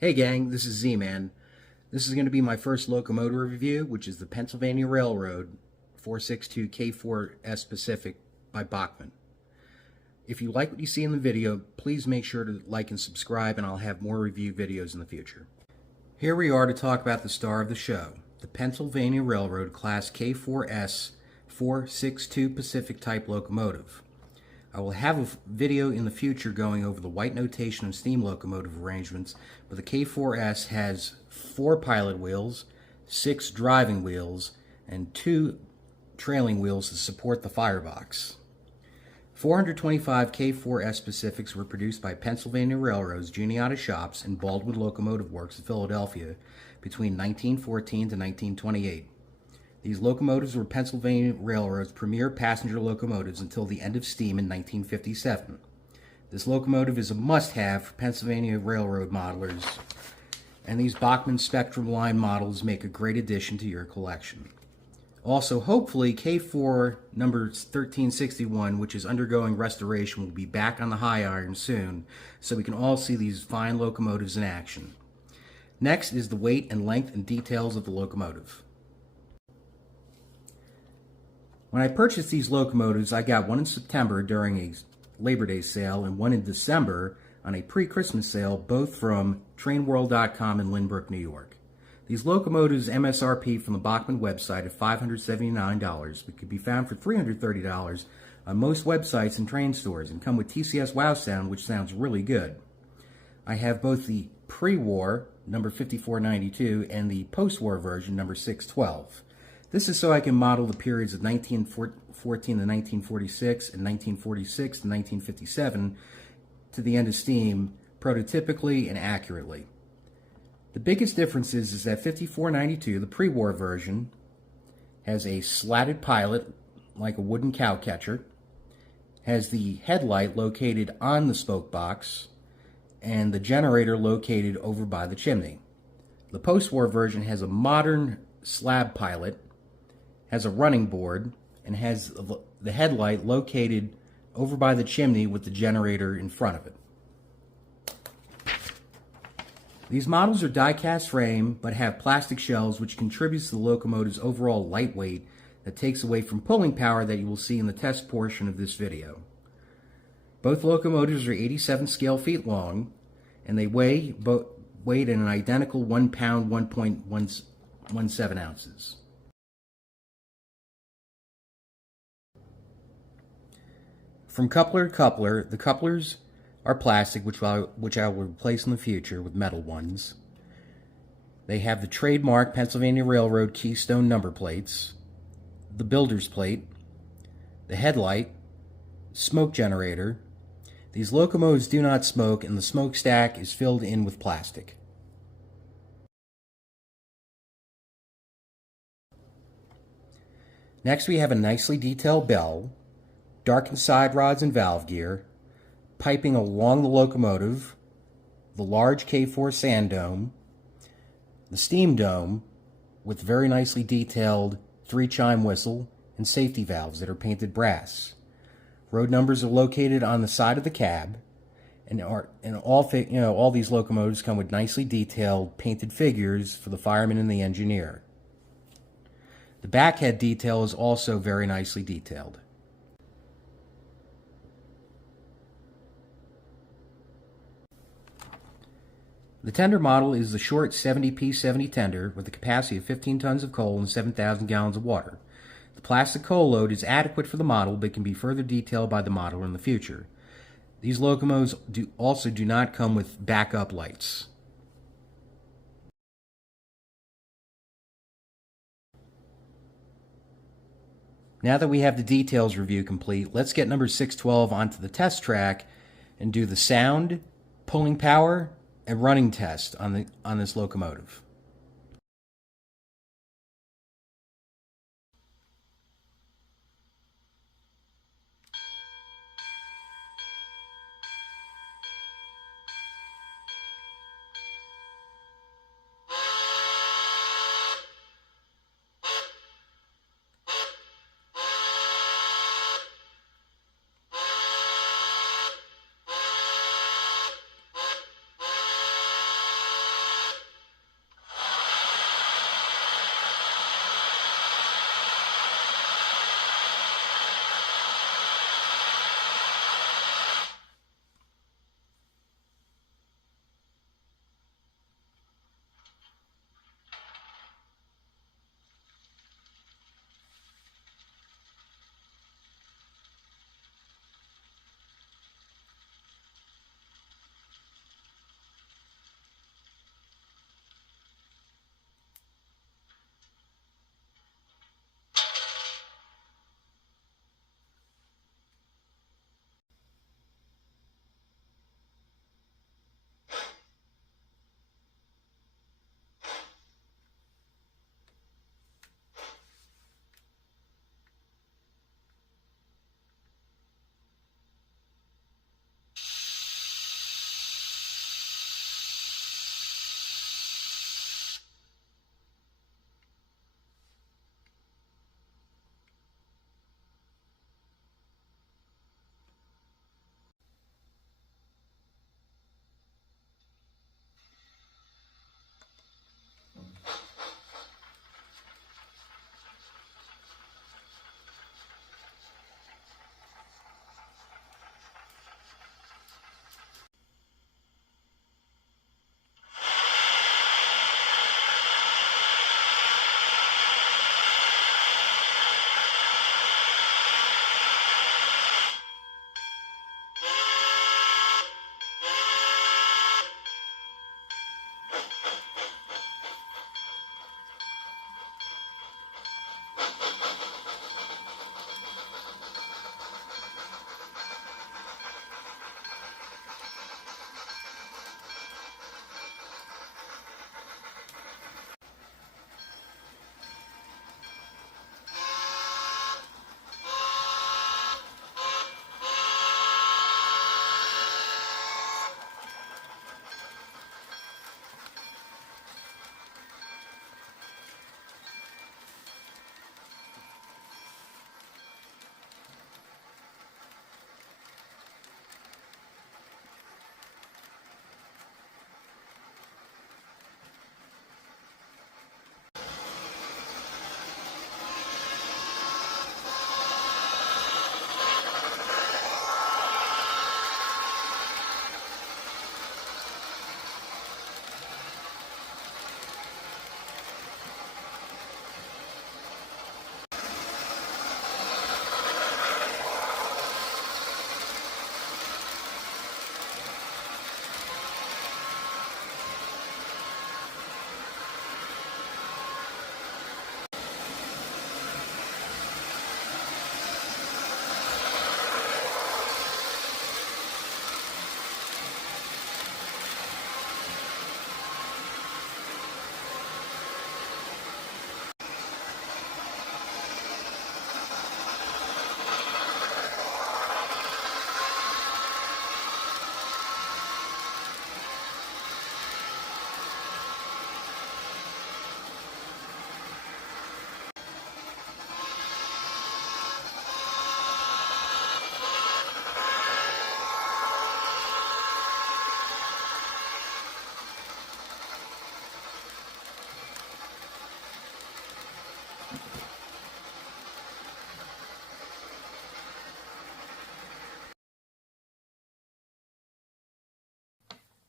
Hey gang, this is Z-Man. This is going to be my first locomotive review, which is the Pennsylvania Railroad 462 K4s Pacific by Bachmann. If you like what you see in the video, please make sure to like and subscribe, and I'll have more review videos in the future. Here we are to talk about the star of the show, the Pennsylvania Railroad Class K4s 462 Pacific type locomotive. I will have a video in the future going over the white notation of steam locomotive arrangements, but the K4s has 4 pilot wheels, 6 driving wheels, and 2 trailing wheels to support the firebox. 425 K4s Pacifics were produced by Pennsylvania Railroad's Juniata Shops in Baldwin Locomotive Works in Philadelphia between 1914 to 1928. These locomotives were Pennsylvania Railroad's premier passenger locomotives until the end of steam in 1957. This locomotive is a must-have for Pennsylvania Railroad modelers, and these Bachmann Spectrum line models make a great addition to your collection. Also, hopefully, K4 number 1361, which is undergoing restoration, will be back on the high iron soon, so we can all see these fine locomotives in action. Next is the weight and length and details of the locomotive. When I purchased these locomotives, I got one in September during a Labor Day sale and one in December on a pre-Christmas sale, both from trainworld.com in Lynbrook, New York. These locomotives MSRP from the Bachmann website at $579, but could be found for $330 on most websites and train stores, and come with TCS Wow Sound, which sounds really good. I have both the pre-war, number 5492, and the post-war version, number 612. This is so I can model the periods of 1914 to 1946 and 1946 to 1957 to the end of steam prototypically and accurately. The biggest difference is that 5492, the pre-war version, has a slatted pilot like a wooden cow catcher, has the headlight located on the spoke box, and the generator located over by the chimney. The post-war version has a modern slab pilot, has a running board, and has the headlight located over by the chimney with the generator in front of it. These models are die-cast frame but have plastic shells, which contributes to the locomotive's overall lightweight that takes away from pulling power that you will see in the test portion of this video. Both locomotives are 87 scale feet long, and they weighed in an identical 1 pound 1.17 ounces. From coupler to coupler, the couplers are plastic, which I will replace in the future with metal ones. They have the trademark Pennsylvania Railroad Keystone number plates, the builder's plate, the headlight, smoke generator. These locomotives do not smoke, and the smokestack is filled in with plastic. Next, we have a nicely detailed bell, darkened side rods and valve gear, piping along the locomotive, the large K4 sand dome, the steam dome with very nicely detailed 3-chime whistle and safety valves that are painted brass. Road numbers are located on the side of the cab, and all these locomotives come with nicely detailed painted figures for the fireman and the engineer. The back head detail is also very nicely detailed. The tender model is the short 70P70 tender with a capacity of 15 tons of coal and 7,000 gallons of water. The plastic coal load is adequate for the model, but can be further detailed by the modeler in the future. These locomotives also do not come with backup lights. Now that we have the details review complete, let's get number 612 onto the test track and do the sound, pulling power, and running test on this locomotive.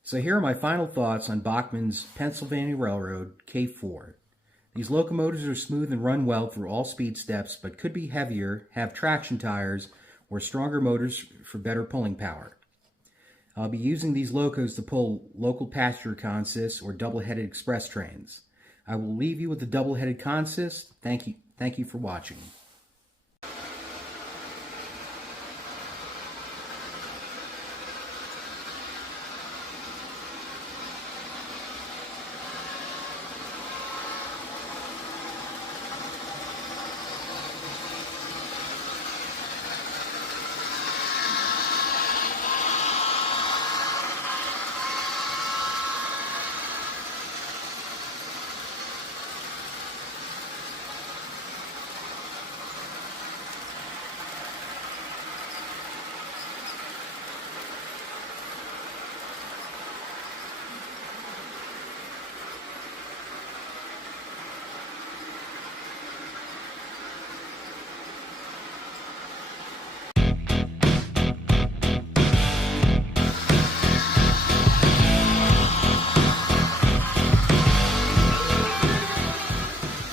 So here are my final thoughts on Bachmann's Pennsylvania Railroad K4. These locomotives are smooth and run well through all speed steps, but could be heavier, have traction tires, or stronger motors for better pulling power. I'll be using these locos to pull local passenger consists or double-headed express trains. I will leave you with the double-headed consist. Thank you for watching.